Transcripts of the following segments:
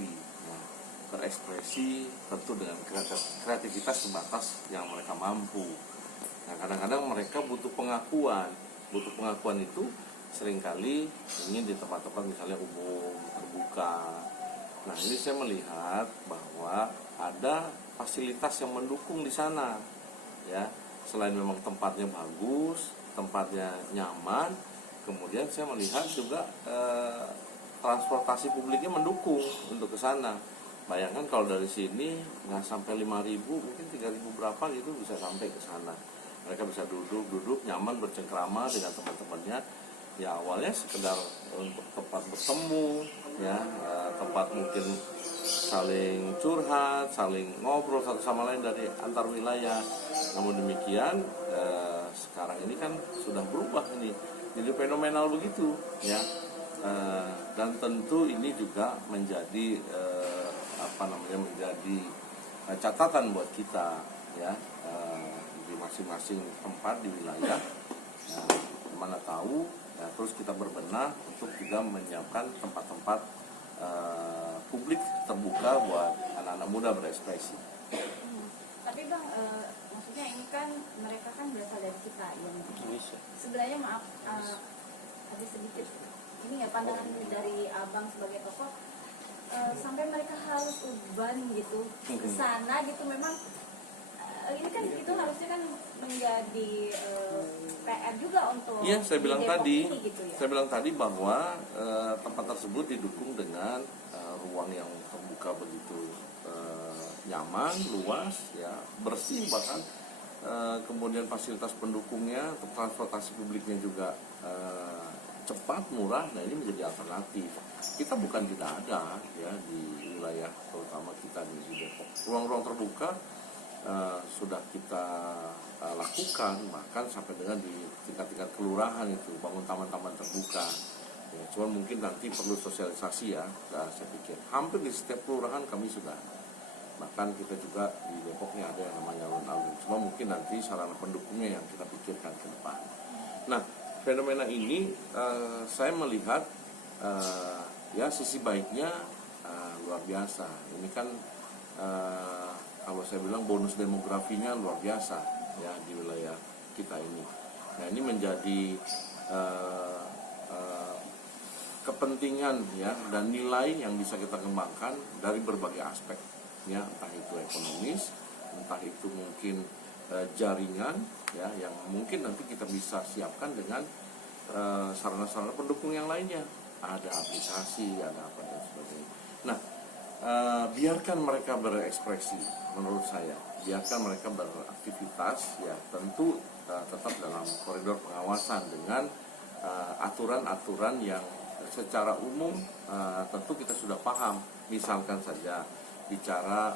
diri, ya, berekspresi tentu dengan kreativitas sebatas yang mereka mampu. Nah, kadang-kadang mereka butuh pengakuan itu seringkali ingin di tempat-tempat misalnya umum, terbuka. Nah, ini saya melihat bahwa ada fasilitas yang mendukung di sana, ya. Selain memang tempatnya bagus, tempatnya nyaman, kemudian saya melihat juga transportasi publiknya mendukung untuk ke sana. Bayangkan kalau dari sini nggak sampai 5.000, mungkin 3.000 berapa gitu bisa sampai ke sana. Mereka bisa duduk nyaman bercengkrama dengan teman-temannya. Ya awalnya sekedar untuk tempat bertemu, ya tempat mungkin saling curhat, saling ngobrol satu sama lain dari antar wilayah. Namun demikian sekarang ini kan sudah berubah ini, jadi fenomenal begitu, ya. Dan tentu ini juga menjadi menjadi catatan buat kita, ya, di masing-masing tempat di wilayah. Ya, mana tahu, ya, terus kita berbenah untuk juga menyiapkan tempat-tempat publik terbuka buat anak-anak muda berekspresi. Tapi Bang, maksudnya ini kan mereka kan berasal dari kita yang sebenarnya maaf ada sedikit ini ya pandangan dari Abang sebagai tokoh, sampai mereka harus uban gitu ke sana gitu, memang ini kan itu harusnya kan menjadi PR juga untuk saya bilang tadi ini, gitu ya? Saya bilang tadi bahwa tempat tersebut didukung dengan ruang yang terbuka begitu nyaman, luas, ya, bersih, bahkan kemudian fasilitas pendukungnya, transportasi publiknya juga cepat, murah. Nah, ini menjadi alternatif. Kita bukan tidak ada, ya, di wilayah terutama kita di Depok. Ruang-ruang terbuka sudah kita lakukan, bahkan sampai dengan di tingkat-tingkat kelurahan itu bangun taman-taman terbuka. Ya, cuman mungkin nanti perlu sosialisasi, ya. Saya pikir hampir di setiap kelurahan kami sudah. Bahkan kita juga di Depoknya ada yang namanya alun-alun. Cuma mungkin nanti sarana pendukungnya yang kita pikirkan ke depan. Nah, fenomena ini saya melihat ya sisi baiknya luar biasa. Ini kan kalau saya bilang bonus demografinya luar biasa, ya, di wilayah kita ini. Nah, ini menjadi kepentingan, ya, dan nilai yang bisa kita kembangkan dari berbagai aspek, ya, entah itu ekonomis, entah itu mungkin jaringan, ya, yang mungkin nanti kita bisa siapkan dengan sarana-sarana pendukung yang lainnya. Ada aplikasi, ada apa dan sebagainya. Nah, biarkan mereka berekspresi, menurut saya. Biarkan mereka beraktivitas, ya, tentu tetap dalam koridor pengawasan dengan aturan-aturan yang secara umum tentu kita sudah paham. Misalkan saja bicara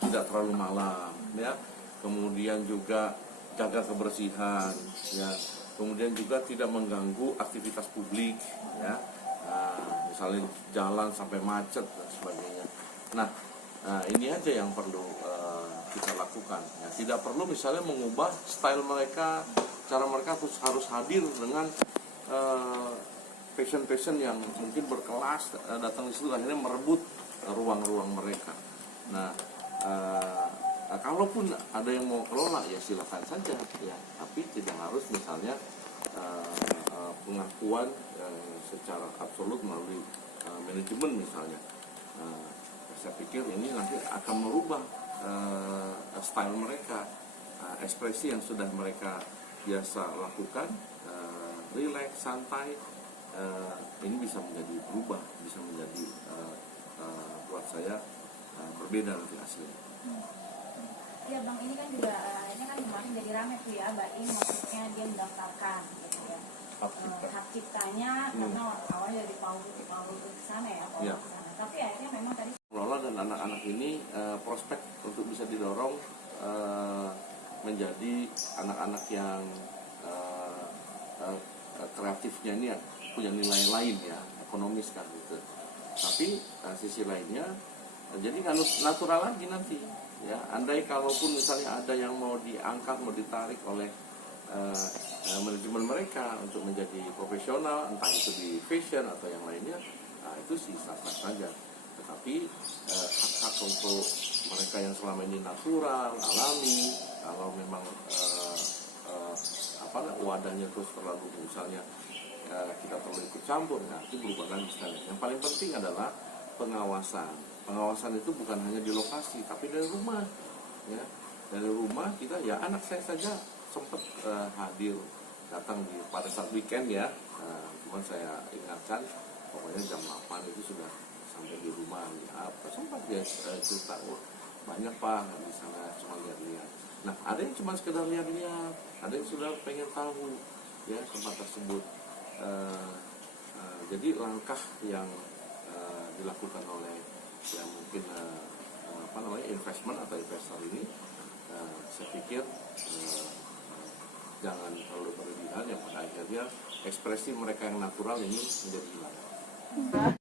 tidak terlalu malam, ya, kemudian juga jaga kebersihan, ya, kemudian juga tidak mengganggu aktivitas publik, ya. Misalnya jalan sampai macet dan sebagainya. Nah, ini aja yang perlu kita lakukan, ya. Tidak perlu misalnya mengubah style mereka, cara mereka harus hadir dengan fashion yang mungkin berkelas, datang di situ akhirnya merebut ruang-ruang mereka. Nah, kalaupun ada yang mau kelola, ya silakan saja, ya, tapi tidak harus misalnya pengakuan secara absolut melalui manajemen misalnya. Saya pikir ini nanti akan merubah style mereka, ekspresi yang sudah mereka biasa lakukan, rileks, santai, ini bisa menjadi berubah, bisa menjadi buat saya berbeda nanti hasilnya. Ya Bang, ini kan juga ini kan kemarin jadi rame tuh ya, Mbak In, maksudnya dia mendaftarkan gitu ya hak ciptanya, karena awalnya dari Paul ke sana ya, ya. ke sana. Tapi akhirnya memang tadi Lola dan anak-anak ini prospek untuk bisa didorong menjadi anak-anak yang kreatifnya ini punya nilai lain, ya, ekonomis kan gitu. Tapi sisi lainnya jadi nggak natural lagi nanti, ya. Andai kalaupun misalnya ada yang mau diangkat, mau ditarik oleh manajemen mereka untuk menjadi profesional, entah itu di fashion atau yang lainnya, nah itu sih sah-sah saja. Tetapi hak-hak untuk mereka yang selama ini natural, alami, kalau memang wadahnya terus terlalu misalnya kita terlalu ikut campur, nah itu berubah lagi sekali. Yang paling penting adalah pengawasan. Pengawasan itu bukan hanya di lokasi, tapi dari rumah. Ya, dari rumah kita, ya anak saya saja sempat hadir datang pada saat weekend ya. Cuman saya ingatkan, pokoknya jam 8 itu sudah sampai di rumah. Ya, sempat dia cerita, banyak Pak di sana cuma lihat-lihat. Nah, ada yang cuma sekedar lihat-lihat, ada yang sudah pengen tahu ya tempat tersebut. Jadi langkah yang dilakukan oleh yang mungkin investment atau investor ini, saya pikir jangan terlalu berlebihan, yang pada akhirnya ekspresi mereka yang natural ini menjadi hilang.